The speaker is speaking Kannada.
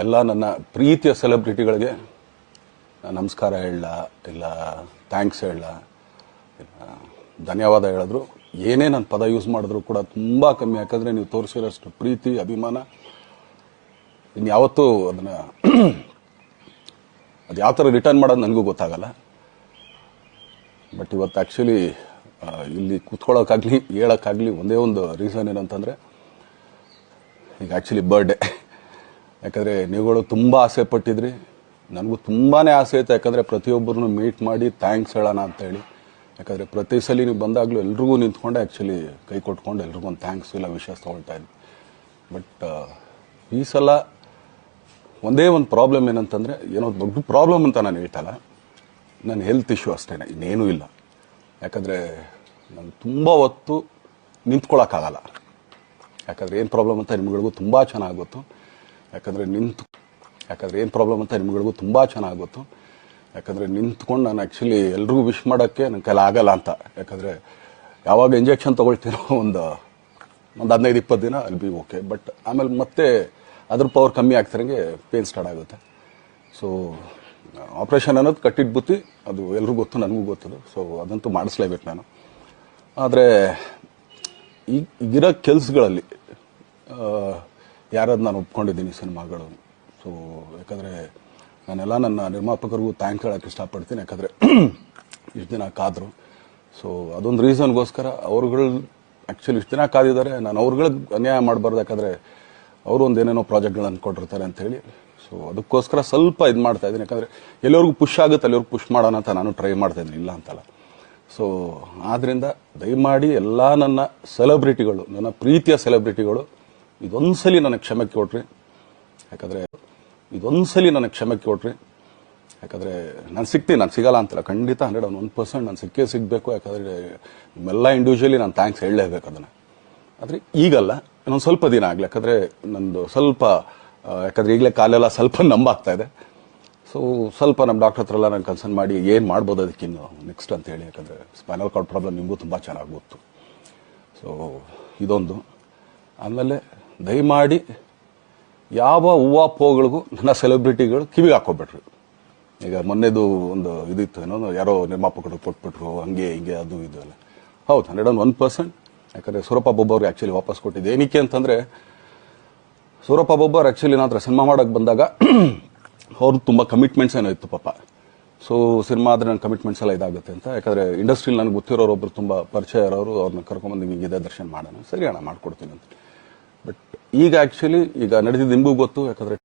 ಎಲ್ಲ ನನ್ನ ಪ್ರೀತಿಯ ಸೆಲೆಬ್ರಿಟಿಗಳಿಗೆ ನಮಸ್ಕಾರ ಹೇಳ ಇಲ್ಲ ಥ್ಯಾಂಕ್ಸ್ ಹೇಳ ಧನ್ಯವಾದ ಹೇಳಿದ್ರು ಏನೇ ನನ್ನ ಪದ ಯೂಸ್ ಮಾಡಿದ್ರು ಕೂಡ ತುಂಬ ಕಮ್ಮಿ. ಯಾಕಂದರೆ ನೀವು ತೋರಿಸಿರೋಷ್ಟು ಪ್ರೀತಿ ಅಭಿಮಾನ ಇನ್ಯಾವತ್ತೂ ಅದನ್ನು ಅದು ಯಾವ ಥರ ರಿಟರ್ನ್ ಮಾಡೋದು ನನಗೂ ಗೊತ್ತಾಗಲ್ಲ. ಬಟ್ ಇವತ್ತು ಆ್ಯಕ್ಚುಲಿ ಇಲ್ಲಿ ಕೂತ್ಕೊಳ್ಳೋಕ್ಕಾಗಲಿ ಹೇಳೋಕ್ಕಾಗಲಿ ಒಂದೇ ಒಂದು ರೀಸನ್ ಏನಂತಂದರೆ ಈಗ ಆ್ಯಕ್ಚುಲಿ ಬರ್ಡೇ. ಯಾಕಂದರೆ ನೀವುಗಳು ತುಂಬ ಆಸೆ ಪಟ್ಟಿದ್ರಿ, ನನಗೂ ತುಂಬಾ ಆಸೆ ಇತ್ತು. ಯಾಕಂದರೆ ಪ್ರತಿಯೊಬ್ಬರನ್ನು ಮೀಟ್ ಮಾಡಿ ಥ್ಯಾಂಕ್ಸ್ ಹೇಳೋಣ ಅಂತೇಳಿ. ಯಾಕಂದರೆ ಪ್ರತಿ ಸಲ ನೀವು ಬಂದಾಗಲೂ ಎಲ್ರಿಗೂ ನಿಂತ್ಕೊಂಡೆ ಆ್ಯಕ್ಚುಲಿ ಕೈ ಕೊಟ್ಕೊಂಡು ಎಲ್ರಿಗೂ ಒಂದು ಥ್ಯಾಂಕ್ಸ್ ಇಲ್ಲ ವಿಷಸ್ ತೊಗೊಳ್ತಾ ಇದ್ವಿ. ಬಟ್ ಈ ಸಲ ಒಂದೇ ಒಂದು ಪ್ರಾಬ್ಲಮ್ ಏನಂತಂದರೆ, ಏನೋ ದೊಡ್ಡ ಪ್ರಾಬ್ಲಮ್ ಅಂತ ನಾನು ಹೇಳ್ತಲ್ಲ, ನನ್ನ ಹೆಲ್ತ್ ಇಶ್ಯೂ ಅಷ್ಟೇ, ಇನ್ನೇನೂ ಇಲ್ಲ. ಯಾಕಂದರೆ ನಾನು ತುಂಬ ಹೊತ್ತು ನಿಂತ್ಕೊಳ್ಳೋಕ್ಕಾಗಲ್ಲ. ಯಾಕಂದರೆ ಏನು ಪ್ರಾಬ್ಲಮ್ ಅಂತ ನಿಮ್ಗಳಿಗೂ ತುಂಬ ಚೆನ್ನಾಗಿ ಗೊತ್ತು. ಯಾಕಂದರೆ ಏನು ಪ್ರಾಬ್ಲಮ್ ಅಂತ ನಿಮ್ಗಳಿಗೂ ತುಂಬ ಚೆನ್ನಾಗಿ ಗೊತ್ತು. ಯಾಕಂದರೆ ನಿಂತ್ಕೊಂಡು ನಾನು ಆ್ಯಕ್ಚುಲಿ ಎಲ್ರಿಗೂ ವಿಶ್ ಮಾಡೋಕ್ಕೆ ನನ್ನ ಕೈಲಿ ಆಗಲ್ಲ ಅಂತ. ಯಾಕಂದರೆ ಯಾವಾಗ ಇಂಜೆಕ್ಷನ್ ತೊಗೊಳ್ತೀನೋ ಒಂದು 15-20 ದಿನ ಅಲ್ಲಿ ಬಿ ಓಕೆ. ಬಟ್ ಆಮೇಲೆ ಮತ್ತೆ ಅದ್ರ ಪವರ್ ಕಮ್ಮಿ ಆಗ್ತಿರಂಗೆ ಪೇನ್ ಸ್ಟಾರ್ಟ್ ಆಗುತ್ತೆ. ಸೊ ಆಪ್ರೇಷನ್ ಅನ್ನೋದು ಕಟ್ಟಿಟ್ಟು ಬುತ್ತಿ, ಅದು ಎಲ್ರಿಗೂ ಗೊತ್ತು, ನನಗೂ ಗೊತ್ತದು. ಸೊ ಅದಂತೂ ಮಾಡಿಸ್ಲೇಬೇಕು ನಾನು. ಆದರೆ ಈಗಿರೋ ಕೆಲಸಗಳಲ್ಲಿ ಯಾರಾದ್ರು ನಾನು ಒಪ್ಕೊಂಡಿದ್ದೀನಿ ಸಿನಿಮಾಗಳು. ಸೊ ಯಾಕಂದರೆ ನಾನೆಲ್ಲ ನನ್ನ ನಿರ್ಮಾಪಕರಿಗೂ ಥ್ಯಾಂಕ್ಸ್ ಹೇಳೋಕ್ಕೆ ಇಷ್ಟಪಡ್ತೀನಿ. ಯಾಕಂದರೆ ಇಷ್ಟು ದಿನ ಕಾದರು. ಸೊ ಅದೊಂದು ರೀಸನ್ಗೋಸ್ಕರ ಅವ್ರುಗಳು ಆ್ಯಕ್ಚುಲಿ ಇಷ್ಟು ದಿನ ಕಾದಿದ್ದಾರೆ. ನಾನು ಅವ್ರುಗಳಿಗೆ ಅನ್ಯಾಯ ಮಾಡಬಾರ್ದು. ಯಾಕಂದರೆ ಅವರು ಒಂದು ಏನೇನೋ ಪ್ರಾಜೆಕ್ಟ್ಗಳನ್ನು ಕೊಟ್ಟಿರ್ತಾರೆ ಅಂಥೇಳಿ. ಸೊ ಅದಕ್ಕೋಸ್ಕರ ಸ್ವಲ್ಪ ಇದು ಮಾಡ್ತಾಯಿದ್ದೀನಿ. ಯಾಕಂದರೆ ಎಲ್ಲಿವರೆಗೂ ಪುಷ್ ಆಗುತ್ತೆ ಅಲ್ಲಿವರೆಗೂ ಪುಷ್ ಮಾಡೋಣ ಅಂತ ನಾನು ಟ್ರೈ ಮಾಡ್ತಾಯಿದ್ದೀನಿ, ಇಲ್ಲ ಅಂತಲ್ಲ. ಸೊ ಆದ್ದರಿಂದ ದಯಮಾಡಿ ಎಲ್ಲ ನನ್ನ ಸೆಲೆಬ್ರಿಟಿಗಳು, ನನ್ನ ಪ್ರೀತಿಯ ಸೆಲೆಬ್ರಿಟಿಗಳು ಇದೊಂದ್ಸಲಿ ನನಗೆ ಕ್ಷಮೆ ಕೊಟ್ರಿ. ಯಾಕಂದರೆ ಯಾಕಂದರೆ ನಾನು ಸಿಗ್ತೀನಿ, ನಾನು ಸಿಗಲ್ಲ ಅಂತಲ್ಲ, ಖಂಡಿತ 101% ನಾನು ಸಿಗಬೇಕು. ಯಾಕಂದರೆ ನಿಮ್ಮೆಲ್ಲ ಇಂಡಿವಿಜುವಲಿ ನಾನು ಥ್ಯಾಂಕ್ಸ್ ಹೇಳಲೇಬೇಕು ಅದನ್ನು. ಆದರೆ ಈಗಲ್ಲ, ಇನ್ನೊಂದು ಸ್ವಲ್ಪ ದಿನ ಆಗಲಿ. ಯಾಕಂದರೆ ನಂದು ಸ್ವಲ್ಪ ಯಾಕಂದರೆ ಈಗಲೇ ಕಾಲೆಲ್ಲ ಸ್ವಲ್ಪ ನಂಬಾಗ್ತಾ ಇದೆ. ಸೊ ಸ್ವಲ್ಪ ನಮ್ಮ ಡಾಕ್ಟರ್ ಹತ್ರ ಎಲ್ಲ ನಾನು ಕನ್ಸರ್ನ್ ಮಾಡಿ ಏನು ಮಾಡ್ಬೋದು ಅದಕ್ಕಿನ್ನು ನೆಕ್ಸ್ಟ್ ಅಂತೇಳಿ. ಯಾಕಂದರೆ ಸ್ಪೈನಲ್ ಕಾರ್ಡ್ ಪ್ರಾಬ್ಲಮ್ ನಿಮಗೂ ತುಂಬ ಚೆನ್ನಾಗಿ ಗೊತ್ತು. ಸೊ ಇದೊಂದು. ಆಮೇಲೆ ದಯಮಾಡಿ ಯಾವ ಹೂವಾಪೋಗಳಿಗೂ ನನ್ನ ಸೆಲೆಬ್ರಿಟಿಗಳು ಕಿವಿಗೆ ಹಾಕೋಬಿಟ್ರು. ಈಗ ಮೊನ್ನೆದು ಒಂದು ಇದಿತ್ತು, ಏನೋ ಯಾರೋ ನಿರ್ಮಾಪಕರು ಕೊಟ್ಬಿಟ್ರು, ಹಂಗೆ ಹಿಂಗೆ ಅದು ಇದು ಎಲ್ಲ. ಹೌದು, 101%. ಯಾಕಂದರೆ ಸೂರಪ್ಪ ಬೊಬ್ಬ ಅವ್ರಿಗೆ ಆ್ಯಕ್ಚುಲಿ ವಾಪಸ್ ಕೊಟ್ಟಿದ್ದೆ. ಏನಕ್ಕೆ ಅಂತಂದರೆ, ಸೂರಪ್ಪ ಬೊಬ್ಬ ಅವ್ರು ಆ್ಯಕ್ಚುಲಿ ನನ್ನ ಹತ್ರ ಸಿನಿಮಾ ಮಾಡೋಕ್ಕೆ ಬಂದಾಗ ಅವ್ರದ್ದು ತುಂಬ ಕಮಿಟ್ಮೆಂಟ್ಸ್ ಏನೋ ಇತ್ತು ಪಾಪ. ಸೊ ಸಿನಿಮಾ ಆದರೆ ನನ್ನ ಕಮಿಟ್ಮೆಂಟ್ಸ್ ಎಲ್ಲ ಇದಾಗುತ್ತೆ ಅಂತ. ಯಾಕಂದರೆ ಇಂಡಸ್ಟ್ರಿಲಿ ನನಗೆ ಗೊತ್ತಿರೋರೊಬ್ಬರು ತುಂಬ ಪರಿಚಯ ಇರೋರು, ಅವ್ರನ್ನ ಕರ್ಕೊಂಬಂದು ಹಿಂಗಿದೆ ದರ್ಶನ ಮಾಡೋಣ, ಸರಿ ಅಣ್ಣ ಮಾಡ್ಕೊಡ್ತೀನಿ ಅಂತ. ಬಟ್ ಈಗ ಆ್ಯಕ್ಚುಲಿ ಈಗ ನಡೆದಿದ್ದು ನಿಮಗೂ ಗೊತ್ತು. ಯಾಕಂದರೆ